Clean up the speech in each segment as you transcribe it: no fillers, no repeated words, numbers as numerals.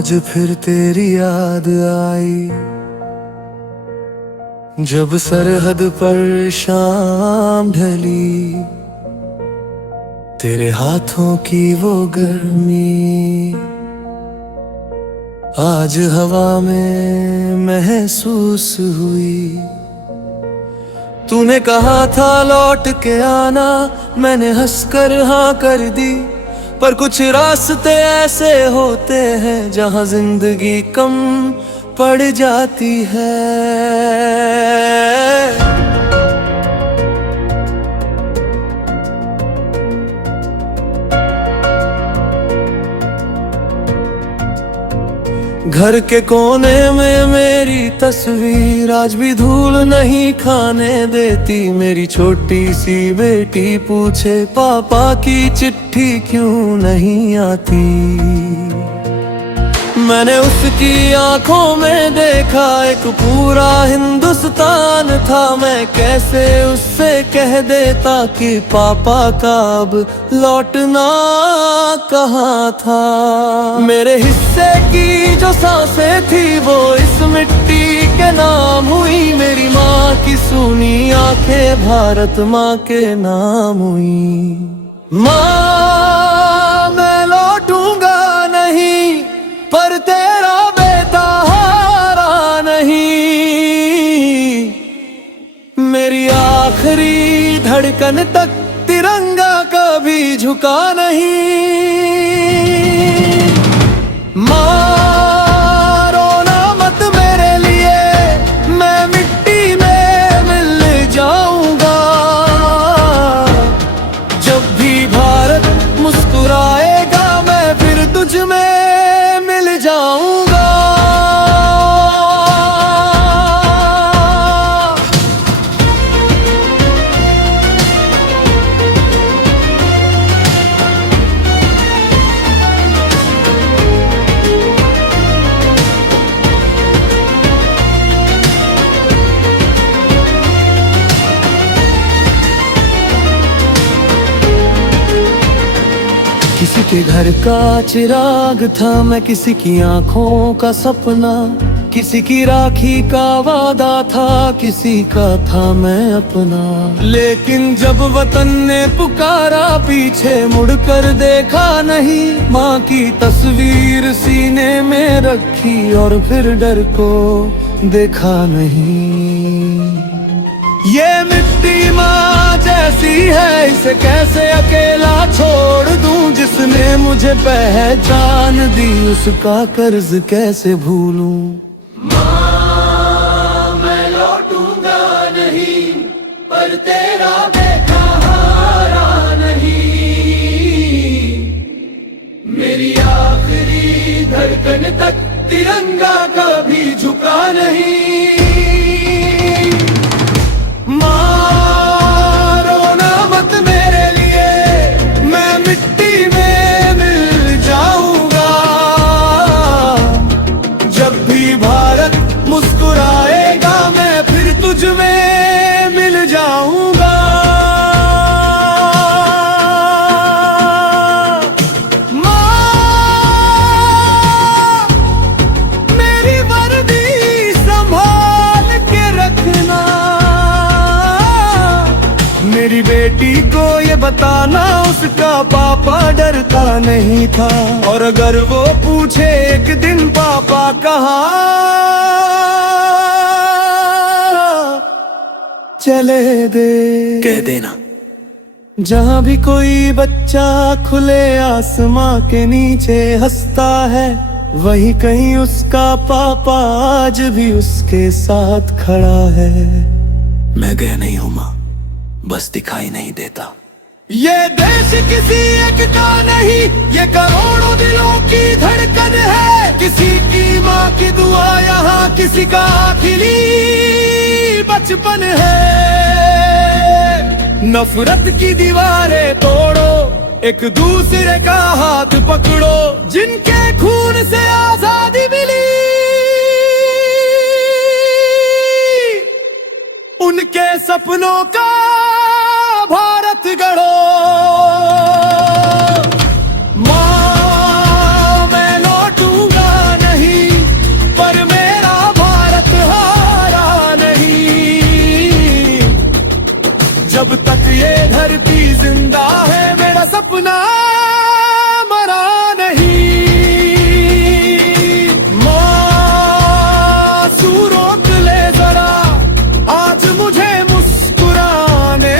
आज फिर तेरी याद आई, जब सरहद पर शाम ढली, तेरे हाथों की वो गर्मी आज हवा में महसूस हुई। तूने कहा था लौट के आना, मैंने हंसकर हाँ कर दी, पर कुछ रास्ते ऐसे होते हैं जहां जिंदगी कम पड़ जाती है। घर के कोने में मेरी तस्वीर आज भी धूल नहीं खाने देती। मेरी छोटी सी बेटी पूछे पापा की चिट्ठी क्यों नहीं आती। मैंने उसकी आंखों में देखा एक पूरा हिंदुस्तान था। मैं कैसे उससे कह देता कि पापा का अब लौटना कहाँ था। मेरे हिस्से की जो सांसें थी वो इस मिट्टी के नाम हुई। मेरी माँ की सूनी आंखें भारत माँ के नाम हुई। माँ मैं लौटूंगा नहीं, पर तेरा बेटा हारा नहीं। मेरी आखिरी धड़कन तक तिरंगा कभी झुका नहीं। माँ रोना मत मेरे लिए, मैं मिट्टी में मिल जाऊंगा। जब भी भारत मुस्कुराएगा मैं फिर तुझ में मिल जाऊंगा। किसी के घर का चिराग था मैं, किसी की आंखों का सपना, किसी की राखी का वादा था, किसी का था मैं अपना। लेकिन जब वतन ने पुकारा पीछे मुड़कर देखा नहीं। माँ की तस्वीर सीने में रखी और फिर डर को देखा नहीं। ये मिट्टी माँ जैसी है, इसे कैसे अकेला छोड़ दूं। जिसने मुझे पहचान दी उसका कर्ज कैसे भूलूं। माँ मैं लौटूंगा नहीं, पर तेरा बेटा हारा नहीं। मेरी आखिरी धड़कन तक तिरंगा कभी झुका नहीं। मुस्कुराएगा मैं फिर तुझ में मिल जाऊंगा। माँ मेरी वर्दी संभाल के रखना। मेरी बेटी को ये बताना उसका पापा डरता नहीं था। और अगर वो पूछे एक दिन पापा कहाँ चले दे, कह देना जहाँ भी कोई बच्चा खुले आसमां के नीचे हंसता है, वही कहीं उसका पापा आज भी उसके साथ खड़ा है। मैं गया नहीं हूँ माँ, बस दिखाई नहीं देता। ये देश किसी एक का नहीं, ये करोड़ों दिलों की धड़कन है। किसी की माँ की दुआ यहाँ किसी का आखिरी बचपन है। नफरत की दीवारें तोड़ो, एक दूसरे का हाथ पकड़ो, जिनके खून से आजादी मिली, उनके सपनों का भारत गढ़ो। मां, मैं लौटूंगा नहीं, पर मेरा भारत हारा नहीं। जब तक ये धरती जिंदा है, मेरा सपना मरा नहीं। मां, तू रोक ले जरा, आज मुझे मुस्कुराने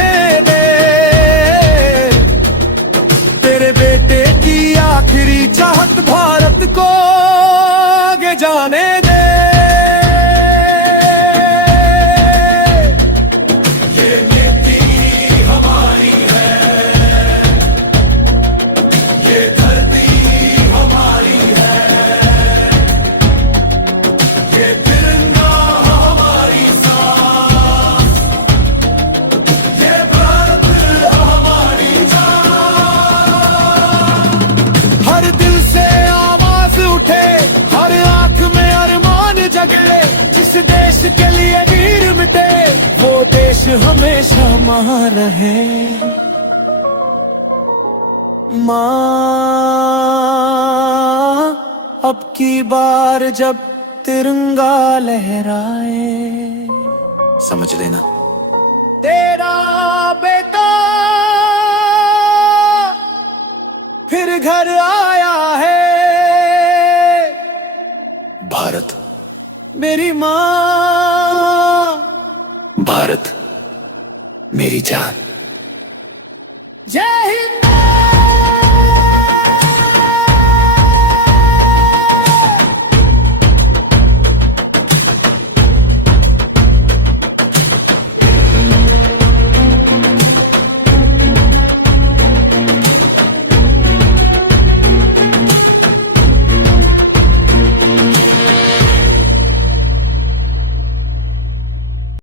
दे। तेरे बेटे की आखिरी चाहत भारत को आगे जाने दे। हर दिल से आवाज उठे, हर आंख में अरमान जगे। जिस देश के लिए वीर मिटे, वो देश हमेशा महान रहे। माँ, अब की बार जब तिरंगा लहराए, समझ लेना तेरा बेटा फिर घर आया है। भारत, मेरी माँ, भारत मेरी जान। जय हिंद।